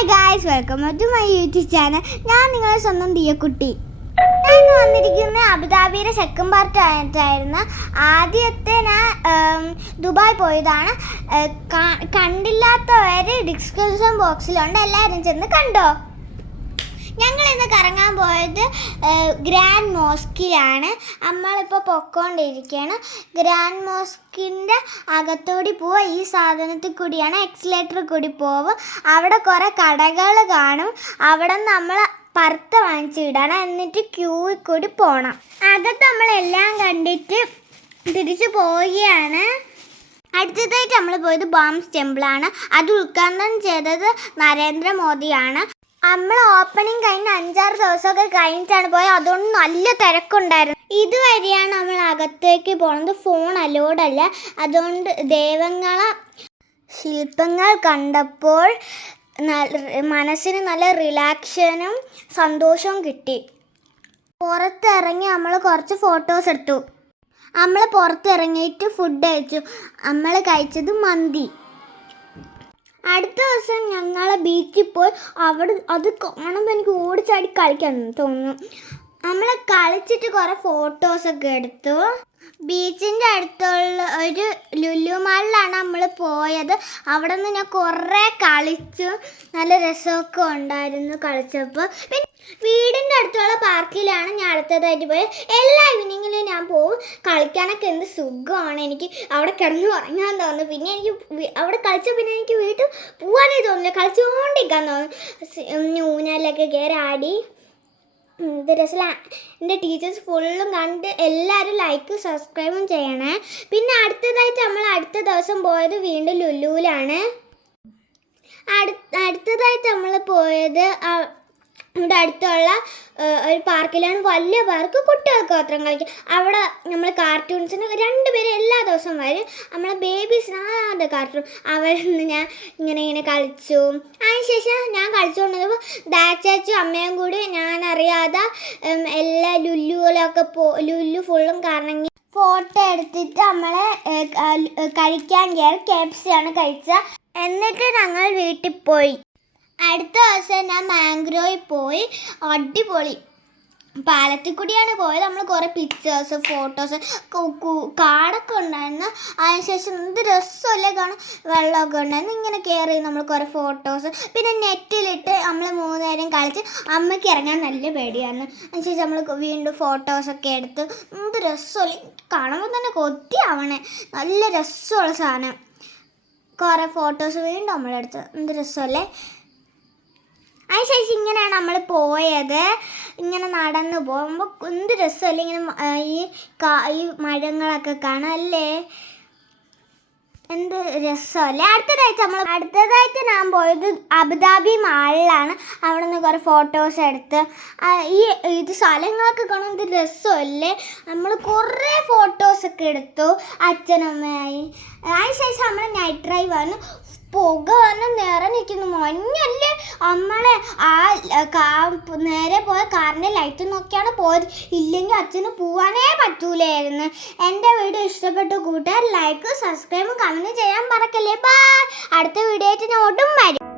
Hi guys, welcome to my YouTube channel. ഞാൻ നിങ്ങളെ സ്വന്തം ദിയക്കുട്ടി. ഞാൻ വന്നിരിക്കുന്ന അബുദാബിയുടെ സെക്കൻഡ് പാർട്ട് ആയിട്ടായിരുന്നു. ആദ്യത്തെ ഞാൻ ദുബായ് പോയതാണ്. കണ്ടില്ലാത്തവർ ഡിസ്ക്രിപ്ഷൻ ബോക്സിലുണ്ട്, എല്ലാവരും ചെന്ന് കണ്ടോ. ഞങ്ങളിന്ന് കറങ്ങാൻ പോയത് ഗ്രാൻഡ് മോസ്കിലാണ്. നമ്മളിപ്പോൾ പൊക്കോണ്ടിരിക്കുകയാണ്. ഗ്രാൻഡ് മോസ്കിൻ്റെ അകത്തോടി പോവുക. ഈ സാധനത്തിൽ കൂടിയാണ്, എക്സിലേറ്ററിൽ കൂടി പോവും. അവിടെ കുറേ കടകൾ കാണും. അവിടെ നമ്മൾ പർദ്ദ വാങ്ങിച്ചിടണം, എന്നിട്ട് ക്യൂവിൽ കൂടി പോകണം. അകത്ത് നമ്മളെല്ലാം കണ്ടിട്ട് തിരിച്ചു പോവുകയാണ്. അടുത്തതായിട്ട് നമ്മൾ പോയത് ബോംസ് ടെമ്പിളാണ്. അത് ഉദ്ഘാടനം ചെയ്തത് നരേന്ദ്രമോദിയാണ്. നമ്മൾ ഓപ്പണിങ് കഴിഞ്ഞ് 5-6 ദിവസമൊക്കെ കഴിഞ്ഞിട്ടാണ് പോയത്. അതുകൊണ്ട് നല്ല തിരക്കുണ്ടായിരുന്നു. ഇതുവരെയാണ് നമ്മൾ അകത്തേക്ക് പോകുന്നത്. ഫോൺ അലോഡല്ല. അതുകൊണ്ട് ദൈവങ്ങളെ ശില്പങ്ങൾ കണ്ടപ്പോൾ മനസ്സിന് നല്ല റിലാക്സനും സന്തോഷവും കിട്ടി. പുറത്തിറങ്ങി നമ്മൾ കുറച്ച് ഫോട്ടോസ് എടുത്തു. നമ്മൾ പുറത്തിറങ്ങിയിട്ട് ഫുഡ് കഴിച്ചു. നമ്മൾ കഴിച്ചത് മന്തി. അടുത്ത ദിവസം ഞങ്ങൾ ബീച്ചിൽ പോയി. അവിടെ അത് കാണുമ്പോൾ എനിക്ക് ഓടിച്ചാടി കളിക്കാൻ തോന്നുന്നു. നമ്മൾ കളിച്ചിട്ട് കുറേ ഫോട്ടോസൊക്കെ എടുത്തു. ബീച്ചിൻ്റെ അടുത്തുള്ള ഒരു ലുലു മാളിലാണ് നമ്മൾ പോയത്. അവിടെ നിന്ന് ഞാൻ കുറേ കളിച്ചു. നല്ല രസമൊക്കെ ഉണ്ടായിരുന്നു കളിച്ചപ്പോൾ. പിന്നെ വീടിൻ്റെ അടുത്തുള്ള പാർക്കിലാണ് ഞാൻ അടുത്തതായിട്ട് പോയത്. എല്ലാ ഈവനിങ്ങിലും ഞാൻ പോകും. കളിക്കാനൊക്കെ എന്ത് സുഖമാണ്. എനിക്ക് അവിടെ കിടന്ന് ഉറങ്ങാൻ തോന്നുന്നു. പിന്നെ എനിക്ക് അവിടെ കളിച്ച പിന്നെ എനിക്ക് വീട്ടിൽ പോകാനേ തോന്നില്ല. കളിച്ചുകൊണ്ടിരിക്കാൻ തോന്നുന്നു. ഊഞ്ഞാലൊക്കെ കയറി ആടി. ഇത് രസമാണ്. എൻ്റെ ടീച്ചേഴ്സ് ഫുള്ളും കണ്ട് എല്ലാവരും ലൈക്ക് സബ്സ്ക്രൈബും ചെയ്യണേ. പിന്നെ അടുത്തതായിട്ട് നമ്മൾ അടുത്ത ദിവസം പോയത് വീണ്ടും ലുലുവിലാണ്. അടുത്തതായിട്ട് നമ്മൾ പോയത് ഇവിടെ അടുത്തുള്ള ഒരു പാർക്കിലാണ്. വലിയ പാർക്ക്, കുട്ടികൾക്ക് മാത്രം കളിക്കും. അവിടെ നമ്മൾ കാർട്ടൂൺസിന് 2 പേര് എല്ലാ ദിവസവും വരും. നമ്മളെ ബേബീസിനാണ് കാർട്ടൂൺ. അവരിന്ന് ഞാൻ ഇങ്ങനെ കളിച്ചു. അതിനുശേഷം ഞാൻ കളിച്ചുകൊണ്ടിരുന്നപ്പോൾ ദാച്ചാച്ചും അമ്മയും കൂടി ഞാനറിയാതെ എല്ലാ ലുല്ലുകളൊക്കെ ലുല്ലു ഫുള്ളും കറങ്ങി ഫോട്ടോ എടുത്തിട്ട് നമ്മളെ കഴിക്കാൻ കയറി. KFC കഴിച്ചത്. എന്നിട്ട് ഞങ്ങൾ വീട്ടിൽ പോയി. അടുത്ത ദിവസം ഞാൻ മാംഗ്രോയിൽ പോയി. അടിപൊളി. പാലത്തിൽ കൂടിയാണ് പോയത്. നമ്മൾ കുറേ പിക്ചേഴ്സ്, ഫോട്ടോസ്, കാടൊക്കെ ഉണ്ടായിരുന്നു. അതിനുശേഷം എന്ത് രസമല്ലേ കാണാൻ. വെള്ളമൊക്കെ ഉണ്ടായിരുന്നു. ഇങ്ങനെ കയറി നമ്മൾ കുറേ ഫോട്ടോസ്. പിന്നെ നെറ്റിലിട്ട് നമ്മൾ 3 നേരം കളിച്ച്. അമ്മയ്ക്ക് ഇറങ്ങാൻ നല്ല പേടിയായിരുന്നു. അതിനുശേഷം നമ്മൾ വീണ്ടും ഫോട്ടോസൊക്കെ എടുത്ത്. എന്ത് രസമല്ലേ കാണുമ്പോൾ തന്നെ കൊതിയാവണേ. നല്ല രസമുള്ള സാധനം. കുറേ ഫോട്ടോസ് വീണ്ടും നമ്മളെടുത്ത്. എന്ത് രസമല്ലേ. അതിനുശേഷം ഇങ്ങനെയാണ് നമ്മൾ പോയത്. ഇങ്ങനെ നടന്നു പോകുമ്പോൾ എന്ത് രസമല്ലേ. ഇങ്ങനെ ഈ മരങ്ങളൊക്കെ കാണാം അല്ലേ. എന്ത് രസമല്ലേ. അടുത്തതായിട്ട് ഞാൻ പോയത് അബുദാബി മാളിലാണ്. അവിടെ നിന്ന് കുറേ ഫോട്ടോസ് എടുത്ത്. ഇത് സ്ഥലങ്ങളൊക്കെ കാണാൻ എന്ത് രസമല്ലേ. നമ്മൾ കുറേ ഫോട്ടോസൊക്കെ എടുത്തു അച്ഛനമ്മയായി. അതിനുശേഷം നമ്മൾ നൈറ്റ് ഡ്രൈവ് ആണ്. പുക വന്ന് നിറഞ്ഞിരിക്കുന്നു. മഞ്ഞല്ലേ. നമ്മളെ നേരെ പോയ കാറിൻ്റെ ലൈറ്റ് നോക്കിയാണ് പോയത്. ഇല്ലെങ്കിൽ അച്ഛന് പോവാനേ പറ്റൂലായിരുന്നു. എൻ്റെ വീഡിയോ ഇഷ്ടപ്പെട്ട കൂട്ടുകാർ ലൈക്ക്, സബ്സ്ക്രൈബും കമൻറ്റ് ചെയ്യാൻ മറക്കല്ലേ. ബൈ. അടുത്ത വീഡിയോ ആയിട്ട് ഞാൻ ഒട്ടും വരും.